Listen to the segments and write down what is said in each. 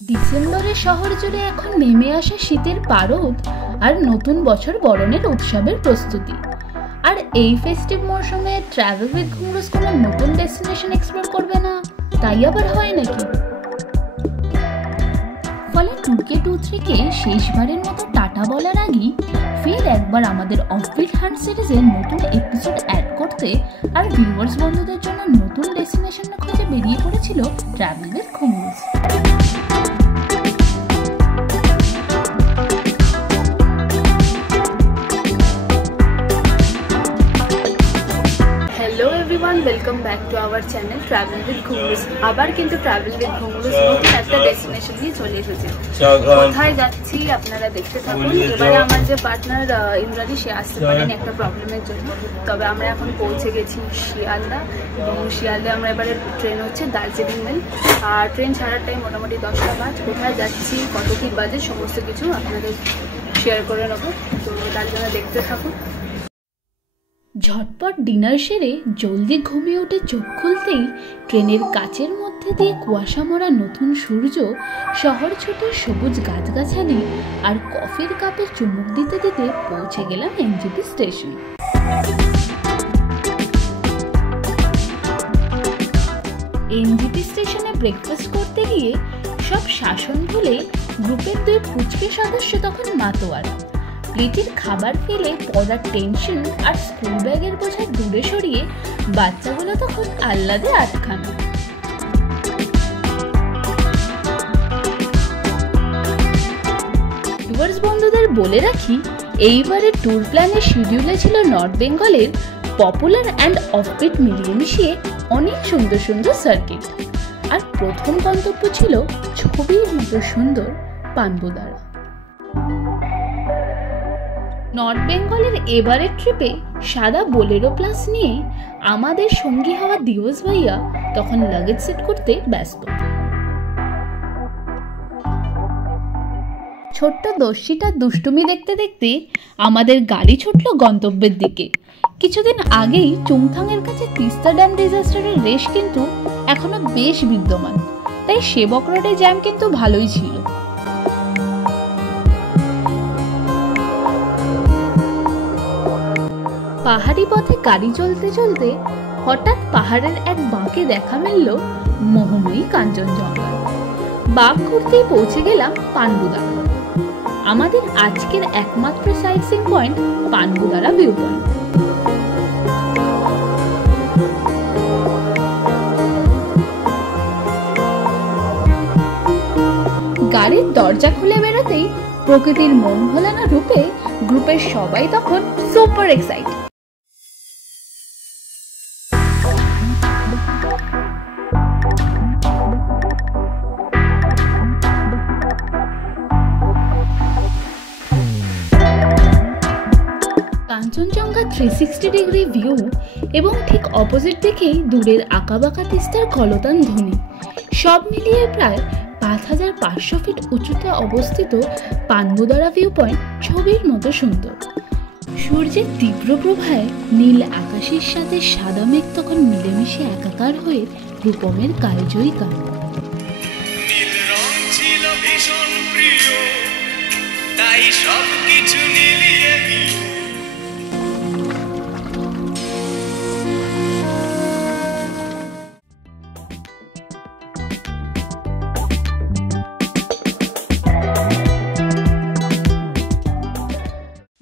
ডিসেম্বরে শহর জুড়ে এখন নেমে আসা শীতের পারদ আর নতুন বছর বরণের উৎসবের প্রস্তুতি। আর এই ফেস্টিভ মরশুমে ট্রাভেল উইথ ঘুমরোজ কোনো নতুন ডেস্টিনেশন এক্সপ্লোর করবে না, তাই আবার হয় নাকি? ফলে 2K23 শেষবারের মতো টাটা বলার আগেই ফের একবার আমাদের অফবিট হান্ট সিরিজের নতুন এপিসোড অ্যাড করতে আর ভিউয়ার্স বন্ধুদের জন্য নতুন ডেস্টিনেশন খুঁজে বেরিয়ে পড়েছিল travel with Ghumroj. Welcome back to our channel travel with Ghumroj. আবার কিন্তু ট্রাভেল উইথ ঘুমরোজ নতুন একটা ডেস্টিনেশন নিয়ে চলে এসেছে। কোথায় যাচ্ছি আপনারা দেখতে থাকুন। এবারে আমার যে পার্টনার ইন্দ্রাণী, সে আসতে পারেনি একটা প্রবলেমের জন্য, তবে আমরা এখন পৌঁছে গেছি শিয়ালদা, এবং শিয়ালদা আমরা এবারে ট্রেন হচ্ছে দার্জিলিং মেল। আর ট্রেন ছাড়ার টাইম মোটামুটি 10টা বাজ। কোথায় যাচ্ছি, কত কি বাজে, সমস্ত কিছু আপনাদের শেয়ার করে নেবো, তো তার জন্য দেখতে থাকুন। ঝটপট ডিনার সেরে জলদি ঘুমিয়ে উঠে চোখ খুলতেই ট্রেনের কাচের মধ্যে দিয়ে কুয়াশা মরা নতুন সূর্য, শহর ছোট সবুজ গাছগাছালি আর কফির কাপে চুমুক দিতে দিতে পৌঁছে গেলাম এনজিপি স্টেশন। এনজিপি স্টেশনে ব্রেকফাস্ট করতে গিয়ে সব শাসন ভুলে গ্রুপের 2 পুচকে সদস্য তখন মাতোয়ারা। প্লেটের খাবার ফেলে পড়ার টেনশন আর স্কুল ব্যাগের বোঝা দূরে সরিয়ে বাচ্চাগুলো তখন আহ্লাদে আটখানা। ভিউয়ার্স বন্ধুদের বলে রাখি, এইবারের ট্যুর প্ল্যানের শিডিউলে ছিল নর্থ বেঙ্গলের পপুলার অ্যান্ড অফবিট মিলিয়ে মিশিয়ে অনেক সুন্দর সুন্দর সার্কিট, আর প্রথম গন্তব্য ছিল ছবির মতো সুন্দর পানবুদারা। নর্থ বেঙ্গলের এবারের ট্রিপে সাদা বোলেরো প্লাস নিয়ে আমাদের সঙ্গী হওয়া দিবস ভাইয়া তখন লাগেজ সেট করতে ব্যস্ত। ছোট্ট দস্যিটার দুষ্টুমি দেখতে দেখতে আমাদের গাড়ি ছুটল গন্তব্যের দিকে। কিছুদিন আগেই চুংথাংয়ের কাছে তিস্তা ড্যাম ডিজাস্টারের রেশ কিন্তু এখনো বেশ বিদ্যমান, তাই সেবক রোডে জ্যাম কিন্তু ভালোই ছিল। পাহাড়ি পথে গাড়ি চলতে চলতে হঠাৎ পাহাড়ের এক বাঁকে দেখা মিলল মোহময়ী কাঞ্চনজঙ্ঘা। বাঁক ঘুরতেই পৌঁছে গেলাম পানবুদারা। আমাদের আজকের একমাত্র sight seeing point Panbudara view point. গাড়ির দরজা খুলে বেরোতেই প্রকৃতির মন ভোলানো রূপে গ্রুপের সবাই তখন super excited. Kanchenjunga 360 degree view এবং ঠিক অপোজিট দিকেই দূরের আঁকাবাঁকা তিস্তার কলতান ধ্বনি, সব মিলিয়ে প্রায় 5500 ফিট উঁচুতে অবস্থিত পানবুদারা ভিউ পয়েন্ট ছবির মতো সুন্দর। সূর্যের তীব্র প্রভায় নীল আকাশের সাথে সাদা মেঘ তখন মিলেমিশে একাকার হয়ে রূপমের কালজয়ী গান। নীল রং ছিল ভীষণ প্রিয়, তাই সবকিছু মিলিয়ে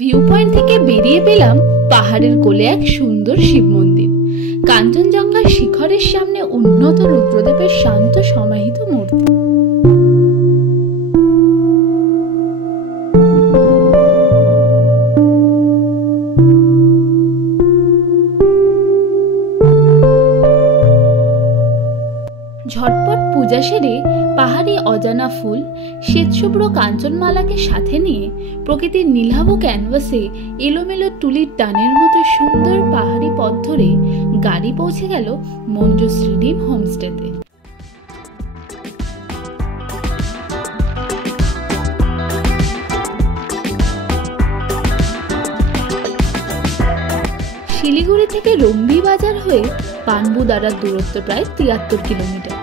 ভিউ পয়েন্ট থেকে বেরিয়ে পেলাম পাহাড়ের কোলে এক সুন্দর শিব মন্দির। কাঞ্চনজঙ্ঘার শিখরের সামনে উন্নত রুদ্রদেবের শান্ত সমাহিত মূর্তি। ঝটপট পূজা সেরে পাহাড়ি অজানা ফুল, শ্বেতশুভ্র কাঞ্চনমালাকে সাথে নিয়ে প্রকৃতির নীলাভ ক্যানভাসে এলোমেলো তুলির টানের মতো সুন্দর পাহাড়ি পথ ধরে গাড়ি পৌঁছে গেল মঞ্জুশ্রী ডিম হোমস্টেতে। শিলিগুড়ি থেকে রম্বি বাজার হয়ে পানবুদারার দূরত্ব প্রায় 73 কিলোমিটার।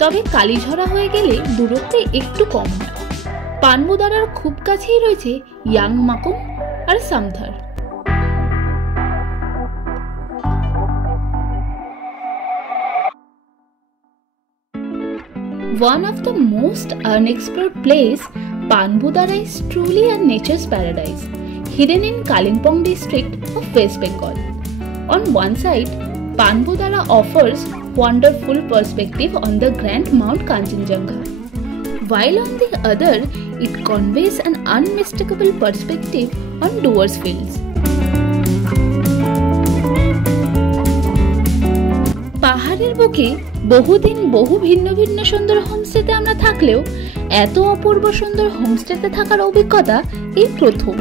তবে কালীঝরা হয়ে গেলে দূরত্বে একটু কম হয়। পানবুদারার খুব কাছেই রয়েছে young Makum R সামথার। One of the most unexplored place, Panbudara is truly a nature's paradise, hidden in Kalimpong district of West Bengal. On one side, Panbudara offers wonderful perspective on the grand Mount Kanchenjunga, while on the other, it conveys an unmistakable perspective on Duars Fields. পাহাড়ের বুকে বহুদিন বহু ভিন্ন ভিন্ন সুন্দর হোমস্টেতে আমরা থাকলেও এত অপূর্ব সুন্দর হোমস্টেতে থাকার অভিজ্ঞতা এই প্রথম।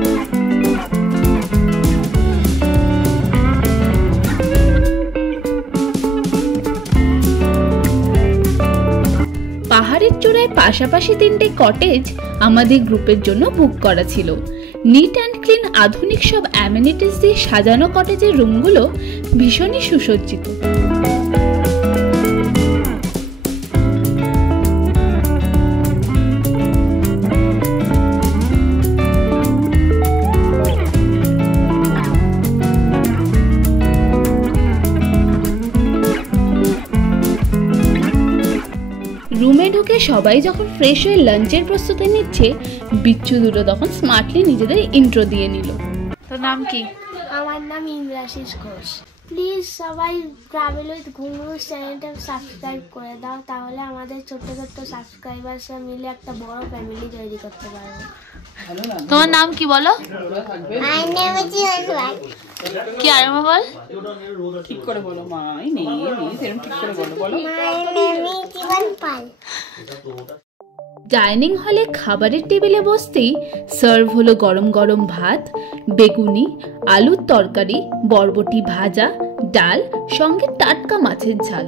পাহাড়ের চূড়ায় পাশাপাশি 3টে কটেজ আমাদের গ্রুপের জন্য বুক করা ছিল। নিট অ্যান্ড ক্লিন আধুনিক সব অ্যামেনিটিস দিয়ে সাজানো কটেজের রুমগুলো ভীষণই সুসজ্জিত। রুমে ঢুকে সবাই যখন ফ্রেশ হয়ে লাঞ্চের প্রস্তুতি নিচ্ছে, বিচ্ছু দুটো তখন স্মার্টলি নিজেদের ইন্ট্রো দিয়ে নিল। তোর নাম কি? আমার নাম ইন্দ্রাশিস ঘোষ। প্লিজ সবাই ট্রাভেল উইথ ঘুঙরু চ্যানেলটা সাবস্ক্রাইব করে দাও, তাহলে আমাদের ছোট্ট ছোট্ট সাবস্ক্রাইবারসরা মিলে একটা বড় ফ্যামিলি তৈরি করতে পারবো। তোমার নাম কি বলো? আমার নাম হচ্ছে অনুরাগ। কি আর বল? ঠিক করে বলো। মাই নেই সেরকম ঠিক করে বলো। বলো। জীবন পাল। ডাইনিং হলে খাবারের টেবিলে বসতেই সার্ভ হলো গরম গরম ভাত, বেগুনি, আলুর তরকারি, বরবটি ভাজা, ডাল, সঙ্গে টাটকা মাছের ঝাল।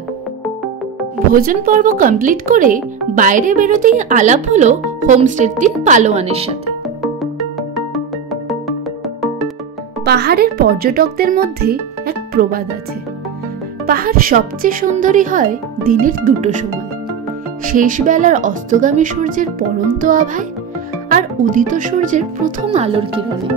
ভোজন পর্ব কমপ্লিট করে বাইরে বেরোতেই আলাপ হলো হোমস্টের 3 পালোয়ানের সাথে। পাহাড়ের পর্যটকদের মধ্যে এক প্রবাদ আছে, পাহাড় সবচেয়ে সুন্দরী হয় দিনের 2টো সময়, শেষ বেলার অস্তগামী সূর্যের পড়ন্ত আভায় আর উদিত সূর্যের প্রথম আলোর কিরণে।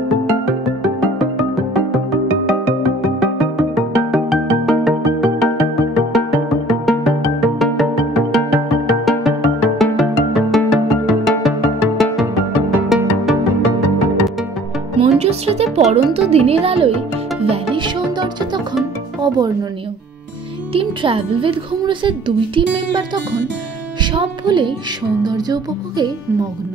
মঞ্জুশ্রীতে পড়ন্ত দিনের আলোয় ভ্যালির সৌন্দর্য তখন অবর্ণনীয়। টিম ট্রাভেল উইথ ঘুঙরুসের 2 টিম মেম্বার তখন সব ভুলে সৌন্দর্য উপভোগে মগ্ন।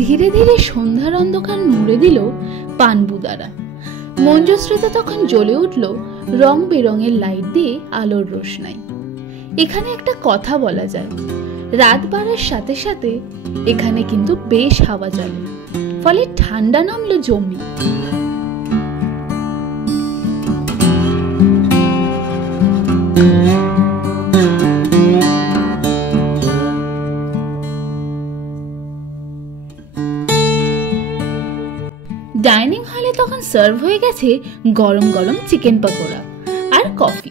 ধীরে ধীরে সন্ধ্যার অন্ধকার মুড়ে দিল পানবুদারা। মঞ্জুশ্রীতে তখন জ্বলে উঠল রং বেরঙের লাইট দিয়ে আলোর রোশনাই। এখানে একটা কথা বলা যায়, রাত বাড়ার সাথে সাথে এখানে কিন্তু বেশ হাওয়া চলে, ফলে ঠান্ডা নামলো জমি। ডাইনিং হলে তখন সার্ভ হয়ে গেছে গরম গরম চিকেন পকোড়া আর কফি।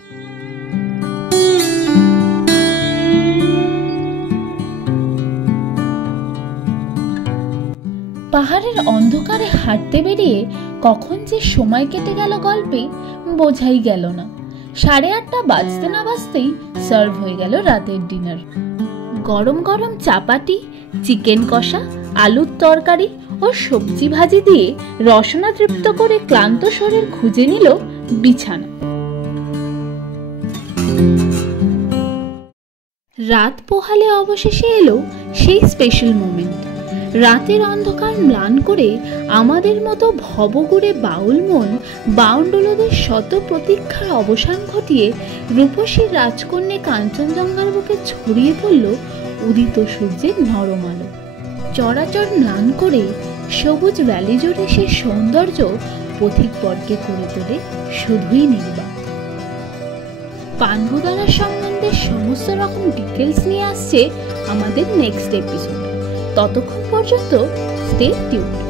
পাহাড়ের অন্ধকারে হাঁটতে বেরিয়ে কখন যে সময় কেটে গেল গল্পে বোঝাই গেল না। 8:30 বাজতে না বাজতেই সার্ভ হয়ে গেল রাতের ডিনার। গরম গরম চাপাটি, চিকেন কষা, আলুর তরকারি ও সবজি ভাজি দিয়ে রসনা তৃপ্ত করে ক্লান্ত শরীর খুঁজে নিল বিছানা। রাত পোহালে অবশেষে এলো সেই স্পেশাল মোমেন্ট। রাতের অন্ধকার ম্লান করে আমাদের মতো ভবঘুরে বাউল মন বাউন্ডুলোদের শত প্রতীক্ষার অবসান ঘটিয়ে রূপসী রাজকন্যা কাঞ্চনজঙ্ঘার বুকে ছড়িয়ে পড়ল উদিত সূর্যের নরম আলো। চরাচর ম্লান করে সবুজ ভ্যালি জুড়ে সে সৌন্দর্য পথিক বর্গে করে তোলে শুধুই নির্বাক। পানবুদারা সম্বন্ধে সমস্ত রকম ডিটেলস নিয়ে আসছে আমাদের নেক্সট এপিসোড। ততক্ষণ পর্যন্ত স্টে টিউনড।